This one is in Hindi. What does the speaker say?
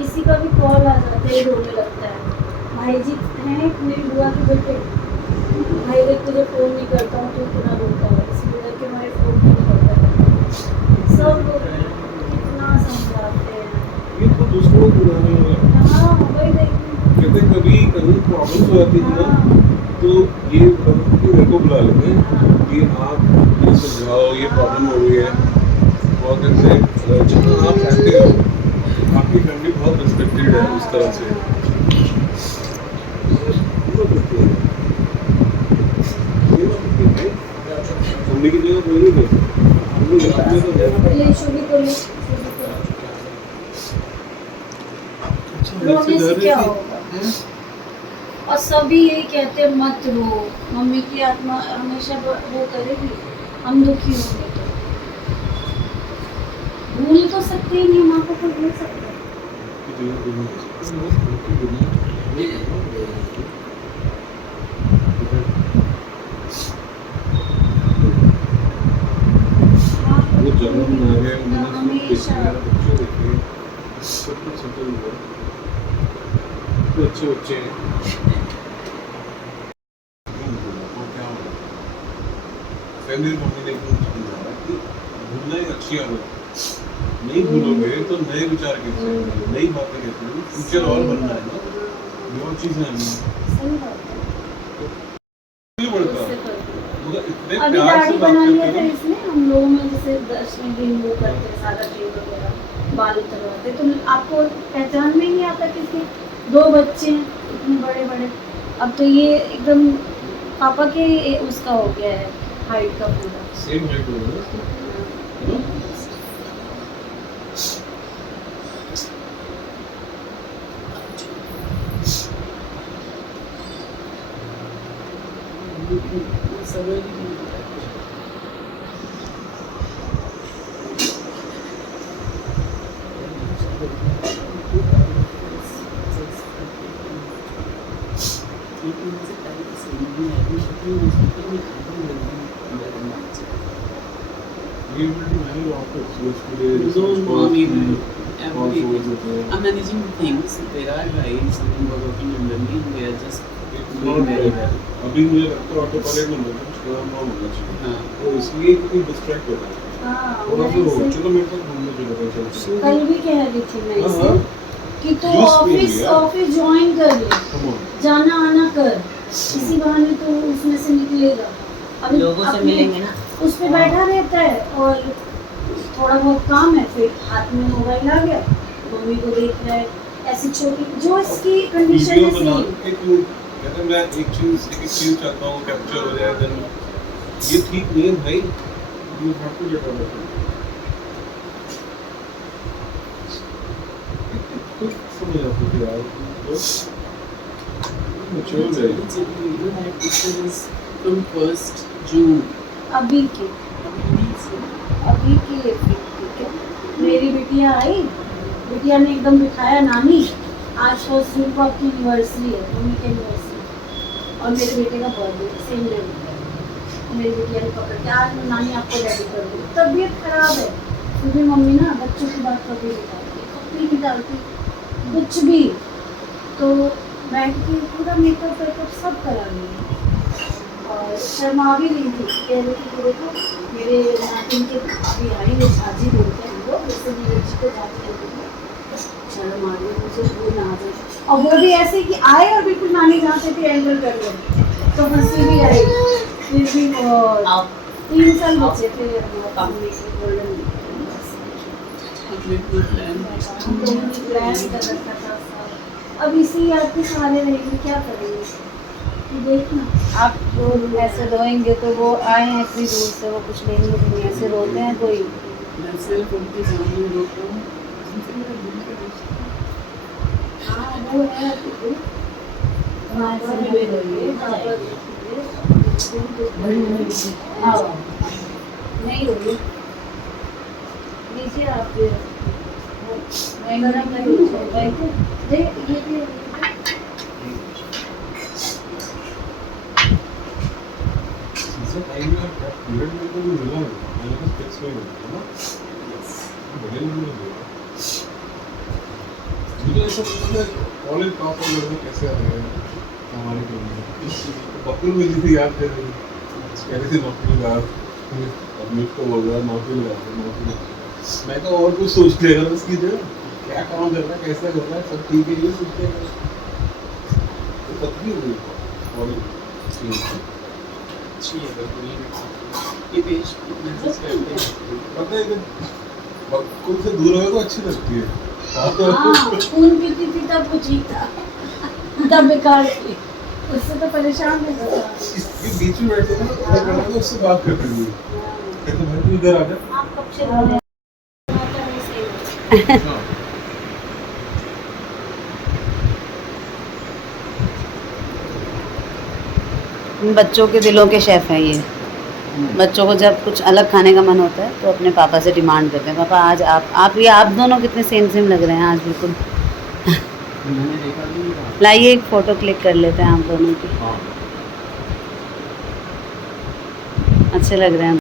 किसी का भी कॉल आ जाता है रोने लगता है। भाई जी हैं मेरी बुआ के बेटे, भाई देख तुझे फोन नहीं करता हूँ तो इतना रोता है, इसलिए करके हमारे फोन नहीं करता है। सब लोग कितना समझाते हैं। ये तो दूसरों को बुलाने वाला है। हाँ वही देखने कहते कभी कहीं प्रॉब्लम हो जाती है ना, तो ये मेरे को बुला लेते हैं कि आप ये समझाओ, ये प्रॉब्लम हो गई है। और जैसे जहाँ आप रहते हो आपकी फैमिली बहुत रिस्पेक्टेड है उस तरह से। मम्मी की जगह कोई नहीं थे, हम लोग रात में तो ले शुभी को ले रोने से क्या होगा। और सभी यही कहते हैं मत रो, मम्मी की आत्मा हमेशा वो करेगी, हम दुखी होंगे तो भूल तो सकते ही नहीं, माँ को कोई भूल सकता है। वो जन्म आ गए, उन्होंने हमेशा बच्चे देखे, सब कुछ सेटल हुआ, तो अच्छे बच्चे हैं। मेरी मम्मी ने क्यों समझाया कि भूलना एक अच्छी आदत है, नहीं भूलोगे तो नए विचार कैसे आएंगे, नई बातें कैसे आएंगी, फ्यूचर और बनना है ना, ये और चीजें आनी सही बात है। नहीं पड़ता, मतलब इतने अभी प्यार से दाढ़ी बात बना लिया करते था हैं। इसने, हम लोगों में जैसे 10वें दिन वो करते हैं सारा ट्री वगैरह, बाल उतरवाते, तो आपको पहचान में नहीं आता किसके 2 बच्चे हैं इतने बड़े बड़े। अब तो ये एकदम पापा के उसका हो गया है हाइट का पूरा। सेम हाइट हो गया ना, we will do many offers, USP Don't mommy also is okay. I'm managing things. There are guys who are working under me and they are just It's doing not very bad. well. अभी मुझे लगता है ऑटो पायलट में मुझे कुछ काम ना होना चाहिए, हाँ। तो इसलिए कोई डिस्ट्रैक्ट हो रहा है। हाँ थोड़ा सा मैं रो, इसे चलो मेरे साथ घूमने चलो कहीं चलते हैं। कल भी कह रही थी मैं हाँ, इसे हाँ। कि तू Use to office be, yeah. Office join कर ले, Come on. जाना आना कर, इसी बहाने तो उसमें से निकलेगा। अभी लोगों से अपने मिलेंगे ना। उस पे बैठा रहता है और थोड़ा बहुत काम है, फिर हाथ में मोबाइल आ गया, मम्मी को देख रहा है, ऐसी छोटी जो इसकी कंडीशन वीडियो है बना सेम। के तू कहते मैं एक चीज चाहता हूँ कैप्चर हो जाए, देन ये ठीक नहीं है भाई, you have to get out of it. कुछ समझ आता है यार, मैच्योर है। You had pictures from 1st June. अभी के ठीक है। मेरी बिटिया आई, बिटिया ने एकदम बिठाया नानी आज 1 जून को आपकी एनिवर्सरी है, मम्मी की एनिवर्सरी, और मेरे बेटे का बर्थडे सेम डे होता है। मेरी बिटिया ने पकड़ के आज नानी आपको रेडी कर दूँ, तबीयत खराब है फिर भी मम्मी ना बच्चों की बात कभी नहीं डालती, कभी नहीं डालती कुछ भी, तो बैठ के पूरा मेकअप वेकअप सब करा लिया और शर्मा भी नहीं थी, कह रही थी कि देखो मेरे नातिन के अभी आई है, झाजी बोलते हैं वो, जैसे मेरे जी को झाजी कहते हैं, शर्म आ रही मुझे, वो ना आ जाए, और वो भी ऐसे कि आए और बिल्कुल नानी जहाँ से थी एंटर कर लो, तो हंसी भी आई, फिर भी और 3 साल बचे थे मम्मी के गोल्डन प्लान कर रखा था। अब इसी याद के सहारे रहेंगे, क्या करेंगे, देखना आप जो ऐसे रोएंगे तो वो आए हैं इतनी दूर से, वो कुछ लेंगे भी नहीं, ऐसे रोते हैं कोई। मैं सिर्फ उनके सामने रोता हूँ जिनसे मेरा दिल का रिश्ता है। हाँ वो है हाँ, ऐसे भी वे रोइए। आओ, नहीं रोइए, लीजिए आप ये। नहीं गरम नहीं नहीं रोइए। दे ये भी सीजन टाइम में क्या पीरियड में तो मिला है, मैंने तो फिक्स में है ना, बड़े में मिला। मुझे ऐसा लगता है कॉलेज पास हो गए कैसे आ रहे हैं हमारे के लिए। बकल मिली थी याद कर रही कह रही थी नौकरी लगा, अब मुझको बोल रहा नौकरी लगा। मैं तो और कुछ सोच लिया था उसकी जगह, क्या काम कर रहा है कैसा कर रहा है सब ठीक है ये सोचते हैं। तो पत्नी हो गई कॉलेज अच्छी है बिल्कुल ये पेज मैसेज करते हैं। पता है कि बकल से दूर रहो तो अच्छी लगती है। हाँ खून पीती थी तब वो जीता तब बेकार थी, उससे तो परेशान नहीं होता। इसके बीच में बैठे ना तो करना तो उससे बात करते हुए कहते भाई तू इधर आ जा। आप कब से बोल रहे हैं? मतलब ऐसे ही। हाँ। बच्चों के दिलों के शेफ हैं ये। बच्चों को जब कुछ अलग खाने का मन होता है तो अपने पापा से डिमांड करते हैं, पापा आज आप दोनों कितने सेम सेम लग रहे हैं आज बिल्कुल। मैंने देखा भी नहीं था। लाइए एक फ़ोटो क्लिक कर लेते हैं आप दोनों की, हाँ अच्छे लग रहे हैं।